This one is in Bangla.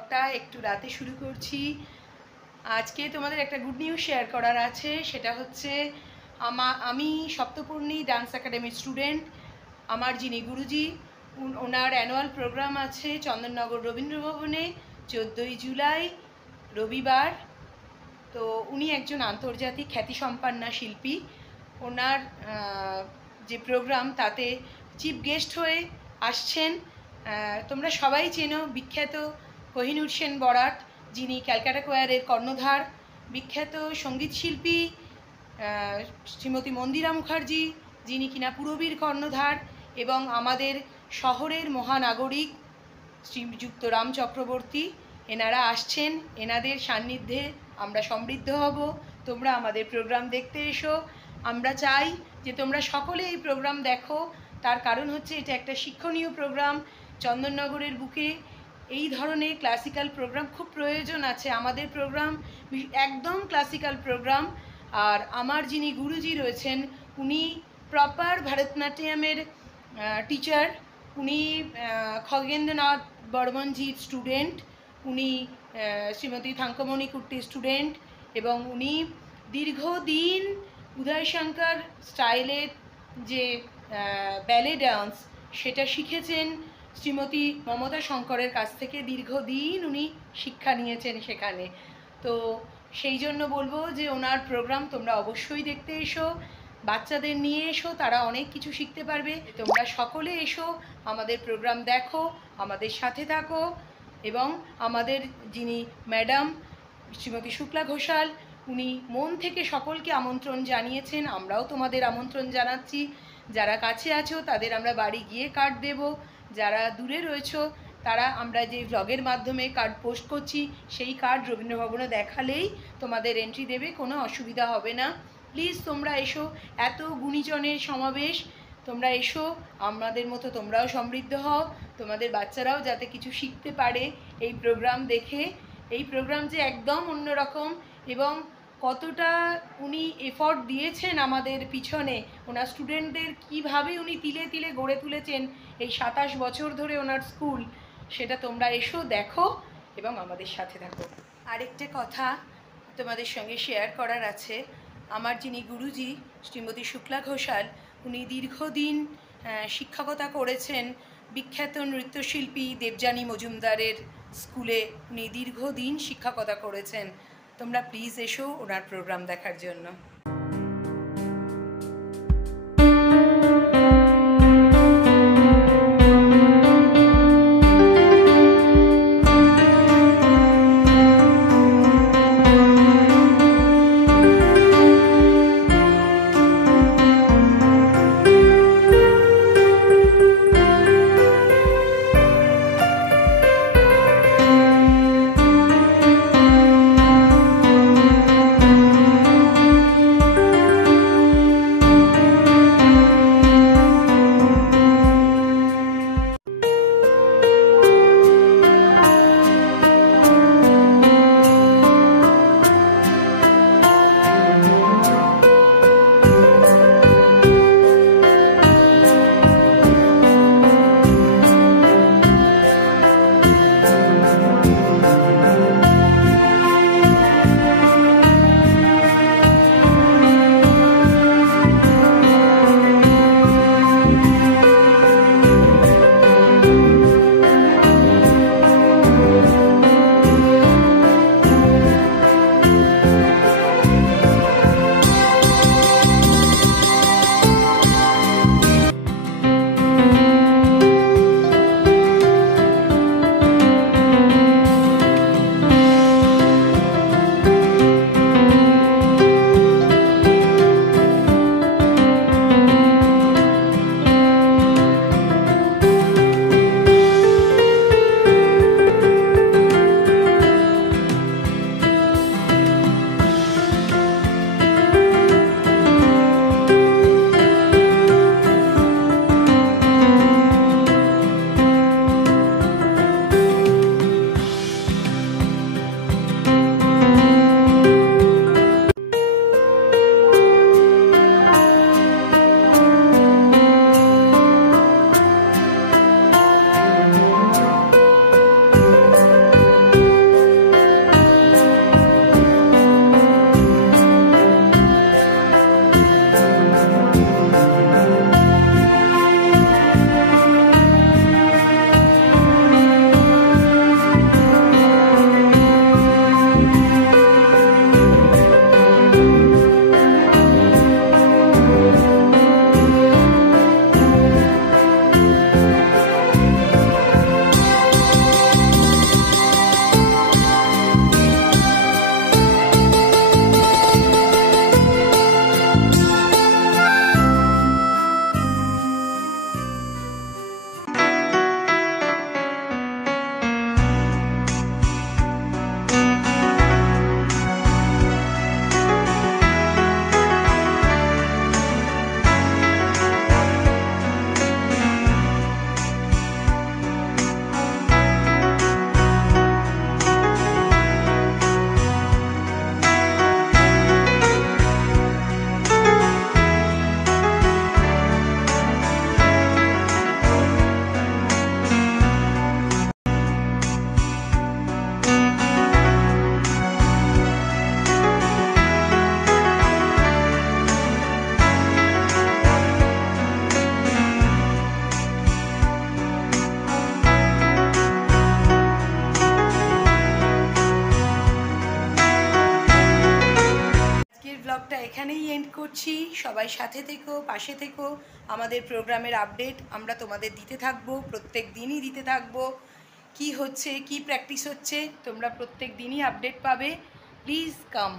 ব্লগটা একটু রাতে শুরু করছি। আজকে তোমাদের একটা গুড নিউজ শেয়ার করার আছে, সেটা হচ্ছে আমি সপ্তপূর্ণী ডান্স একাডেমির স্টুডেন্ট। আমার যিনি গুরুজি, ওনার অ্যানুয়াল প্রোগ্রাম আছে চন্দননগর রবীন্দ্রভবনে 14ই জুলাই রবিবার। তো উনি একজন আন্তর্জাতিক খ্যাতিসম্পন্না শিল্পী। ওনার যে প্রোগ্রাম তাতে চিফ গেস্ট হয়ে আসছেন, তোমরা সবাই চেনো বিখ্যাত কোহিনূর সেন বরাট, যিনি ক্যালকাটা কোয়ারের কর্ণধার, বিখ্যাত সঙ্গীত শিল্পী শ্রীমতী মন্দিরা মুখার্জি, যিনি কিনা পুরবীর কর্ণধার, এবং আমাদের শহরের মহানাগরিক শ্রীযুক্ত রাম চক্রবর্তী, এনারা আসছেন। এনাদের সান্নিধ্যে আমরা সমৃদ্ধ হব। তোমরা আমাদের প্রোগ্রাম দেখতে এসো। আমরা চাই যে তোমরা সকলে এই প্রোগ্রাম দেখো। তার কারণ হচ্ছে এটা একটা শিক্ষণীয় প্রোগ্রাম। চন্দননগরের বুকে এই ধরনের ক্লাসিক্যাল প্রোগ্রাম খুব প্রয়োজন আছে। আমাদের প্রোগ্রাম একদম ক্লাসিক্যাল প্রোগ্রাম। আর আমার যিনি গুরুজি রয়েছেন, উনি প্রপার ভরতনাট্যমের টিচার। উনি খগেন্দ্রনাথ বর্মনজির স্টুডেন্ট, উনি শ্রীমতী থাঙ্কমণি কুট্টির স্টুডেন্ট, এবং উনি দীর্ঘদিন উদয়শঙ্কর স্টাইলের যে ব্যালে ডান্স সেটা শিখেছেন শ্রীমতী মমতা শঙ্করের কাছ থেকে। দীর্ঘদিন উনি শিক্ষা নিয়েছেন সেখানে। তো সেই জন্য বলবো যে ওনার প্রোগ্রাম তোমরা অবশ্যই দেখতে এসো, বাচ্চাদের নিয়ে এসো, তারা অনেক কিছু শিখতে পারবে। তোমরা সকলে এসো, আমাদের প্রোগ্রাম দেখো, আমাদের সাথে থাকো। এবং আমাদের যিনি ম্যাডাম শ্রীমতী শুক্লা ঘোষাল, উনি মন থেকে সকলকে আমন্ত্রণ জানিয়েছেন। আমরাও তোমাদের আমন্ত্রণ জানাচ্ছি। যারা কাছে আছো তাদের আমরা বাড়ি গিয়ে কার্ড দেব, যারা দূরে রয়েছো তারা আমরা যে ব্লগের মাধ্যমে কার্ড পোস্ট করছি সেই কার্ড রবীন্দ্রভবনে দেখালেই তোমাদের এন্ট্রি দেবে, কোনো অসুবিধা হবে না। প্লিজ তোমরা এসো, এত গুণীজনের সমাবেশ, তোমরা এসো, আমাদের মতো তোমরাও সমৃদ্ধ হও, তোমাদের বাচ্চারাও যাতে কিছু শিখতে পারে এই প্রোগ্রাম দেখে। এই প্রোগ্রাম যে একদম অন্যরকম, এবং কতটা উনি এফর্ট দিয়েছেন আমাদের পিছনে, ওনার স্টুডেন্টদের কীভাবে উনি তিলে তিলে গড়ে তুলেছেন এই 27 বছর ধরে ওনার স্কুল, সেটা তোমরা এসো, দেখো এবং আমাদের সাথে থাকো। আরেকটা কথা তোমাদের সঙ্গে শেয়ার করার আছে। আমার যিনি গুরুজি শ্রীমতী শুক্লা ঘোষাল, উনি দীর্ঘদিন শিক্ষকতা করেছেন বিখ্যাত নৃত্যশিল্পী দেবযানী মজুমদারের স্কুলে। উনি দীর্ঘদিন শিক্ষকতা করেছেন। তোমরা প্লিজ এসো ওনার প্রোগ্রাম দেখার জন্য। করছি সবাই সাথে থেকো, পাশে থেকো। আমাদের প্রোগ্রামের আপডেট আমরা তোমাদের দিতে থাকবো, প্রত্যেক দিনই দিতে থাকবো। কি হচ্ছে, কি প্র্যাকটিস হচ্ছে, তোমরা প্রত্যেক দিনই আপডেট পাবে। প্লিজ কাম।